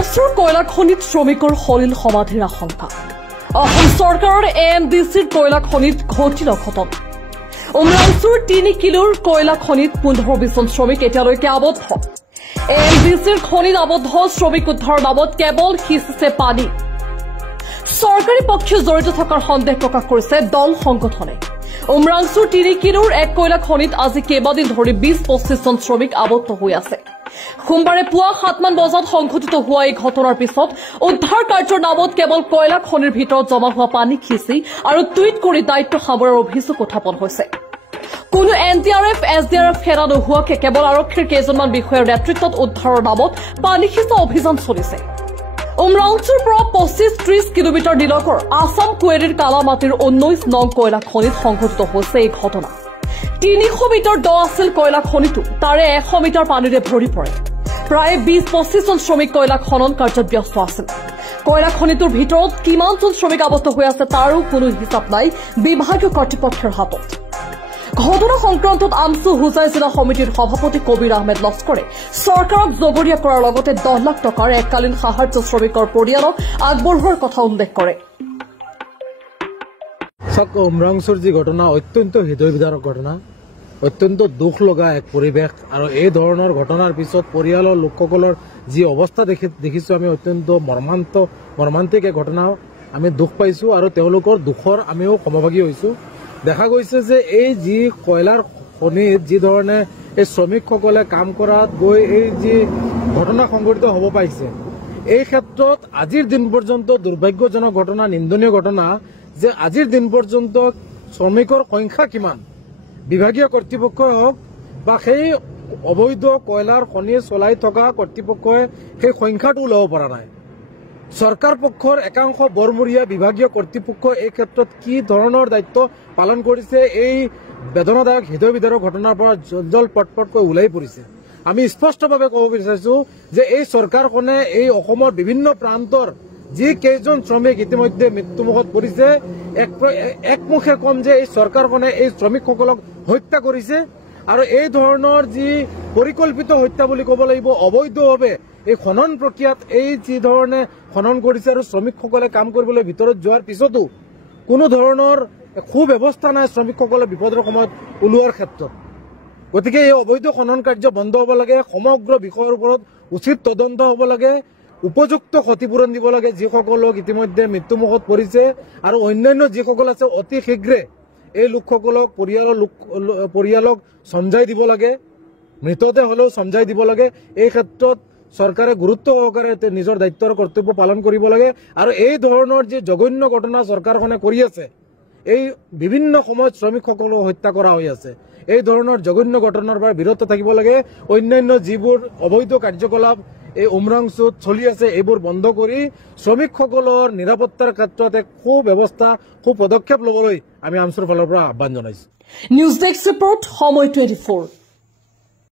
উমৰাংচুৰ কয়লা খনিত শ্ৰমিকৰ সলিল সমাধিৰ আশংকা অসম চৰকাৰৰ AMDCৰ কয়লা খনিত ঘটিল অঘটন উমৰাংচুৰ 3 কিলোৰ কয়লা খনিত 15-20 জন শ্ৰমিক এতিয়ালৈকে আবদ্ধ AMDCৰ খনিত আবদ্ধ শ্ৰমিক উদ্ধাৰৰ নামত কেৱল সিঁচিছে পানী চৰকাৰী পক্ষে জড়িত থকাৰ সন্দেহ প্ৰকাশ কৰিছে দল সংগঠনে উমৰাংচুৰ 3 কিলোৰ এক কয়লা খনিত আজি কেইবাদিন ধৰি 20-25 জন শ্ৰমিক আবদ্ধ হৈ আছে সোমবাৰে পুৱা 7 মান বজাত সংঘটিত হোৱা এই ঘটনাৰ পিছত উদ্ধাৰ কাৰ্যৰ নামত কেৱল কয়লা খনিৰ ভিতৰত জমা হোৱা পানী খিচি আৰু টুইট কৰি দায়িত্ব সামৰাৰ অভিযোগ উত্থাপন হৈছে কোনো NDRF SDRF সেনা নোহোৱাকে কেৱল আৰক্ষীৰ কেইজনমান বিষয়াৰ নেতৃত্বত উদ্ধাৰৰ নামত পানী সিঁচা অভিযান চলিছে উমৰাংচুৰ পৰা 25-30 কিলোমিটাৰ নিলকৰ আসাম কুৱেৰীৰ কালামাটিৰ 19 নং কয়লা খনিত সংঘটিত হৈছে এই ঘটনা 300 মিটাৰ দ আছিল কয়লা খনিটো তাৰে 100 মিটাৰ পানীৰে ভৰি পৰে প্ৰায় 20-25 জন শ্ৰমিক কয়লা খনন কাৰ্যত ব্যস্ত আছিল কয়লা খনিটোৰ ভিতৰত কিমানজন শ্ৰমিক আবদ্ধ হৈ আছে তাৰো কোনো হিচাপ নাই বিভাগীয় কৰ্তৃপক্ষৰ হাতত ঘটনা সংক্ৰান্তত আমচু হুজাই জিলা সমিতিৰ সভাপতি কবিৰ আহমেদ লস্কৰে চৰকাৰক জগৰীয়া কৰাৰ লগতে 10 লাখ টকাৰ এককালীন সাহায্য শ্ৰমিকৰ পৰিয়ালক আগবঢ়োৱাৰ কথা উল্লেখ কৰে উমৰাংচুৰ যি ঘটনা অত্যন্ত হৃদয়বিদাৰক ঘটনা অত্যন্ত দুখ লগা এক পৰিৱেশ আৰু এই ধৰণৰ ঘটনাৰ পিছত পৰিয়ালৰ লোকসকলৰ যি অৱস্থা দেখিছো আমি অত্যন্ত মৰ্মান্তিক এক ঘটনা আমি দুখ পাইছো আৰু তেওঁলোকৰ দুখৰ আমিও সমভাগী হৈছো দেখা গৈছে যে এই যি কয়লাৰ খনিত যি ধৰণে এই শ্ৰমিকসকলে কাম কৰাত গৈ এই যি ঘটনা সংঘটিত হ'ব পাইছে এই ক্ষেত্ৰত আজিৰ দিন পৰ্যন্ত দুৰ্ভাগ্যজনক ঘটনা নিন্দনীয় ঘটনা যে আজিৰ দিন পৰ্যন্ত শ্ৰমিকৰ সংখ্যা কিমান বিভাগীয় কৰ্তৃপক্ষই হওক বা সেই অবৈধ কয়লাৰ খনি চলাই থকা কৰ্তৃপক্ষই সেই সংখ্যাটো ওলাব পৰা নাই চৰকাৰ পক্ষৰ একাংশ বৰমূৰীয়া বিভাগীয় কৰ্তৃপক্ষ এই ক্ষেত্ৰত কি ধৰণৰ দায়িত্ব পালন কৰিছে এই বেদনাদায়ক হৃদয়বিদাৰক ঘটনাৰ পৰা জল পটপটকৈ ওলাই পৰিছে আমি স্পষ্টভাৱে ক'ব বিচাৰিছো যে এই চৰকাৰখনে এই অসমৰ বিভিন্ন প্ৰান্তৰ যি কেইজন শ্ৰমিক ইতিমধ্যে মৃত্যুমুখত পৰিছে একমুখে কম যে এই চৰকাৰখনে এই শ্ৰমিকসকলক হত্যা কৰিছে আৰু এই ধৰণৰ যি পৰিকল্পিত হত্যা বুলি ক'ব লাগিব অবৈধভাৱে এই খনন প্ৰক্ৰিয়াত এই যি ধৰণে খনন কৰিছে আৰু শ্ৰমিকসকলে কাম কৰিবলৈ ভিতৰত যোৱাৰ পিছতো কোনো ধৰণৰ সুব্যৱস্থা নাই শ্ৰমিকসকলে বিপদৰ সময়ত ওলোৱাৰ ক্ষেত্ৰত গতিকে এই অবৈধ খনন কাৰ্য বন্ধ হ'ব লাগে সমগ্ৰ বিষয়ৰ ওপৰত উচিত তদন্ত হ'ব লাগে উপযুক্ত ক্ষতিপূৰণ দিব লাগে যিসকলক ইতিমধ্যে মৃত্যুমুখত পৰিছে আৰু অন্যান্য যিসকল আছে অতি শীঘ্ৰে এই লোকসকলক পৰিয়ালক সমজাই দিব লাগে মৃতদেহ হলেও সমজাই দিব লাগে এই ক্ষেত্ৰত চৰকাৰে গুৰুত্ব সহকাৰে নিজৰ দায়িত্বৰ কৰ্তব্য পালন কৰিব লাগে আৰু এই ধৰণৰ যে জঘন্য ঘটনা চৰকাৰখনে কৰি আছে এই বিভিন্ন সময়ত শ্ৰমিকসকলক হত্যা কৰা হৈ আছে এই ধৰণৰ জঘন্য ঘটনাৰ পৰা বিৰত থাকিব লাগে অন্যান্য যিবোৰ অবৈধ কাৰ্যকলাপ এই উমৰাংচুত চলি আছে এইবোৰ বন্ধ কৰি শ্ৰমিকসকলৰ নিৰাপত্তাৰ ক্ষেত্ৰত এক সুব্যৱস্থা সুপদক্ষেপ ল'বলৈ আমি আমচুৰ ফালৰ পৰা আহ্বান জনাইছো নিউজ ডেস্ক ৰিপৰ্ট সময় 24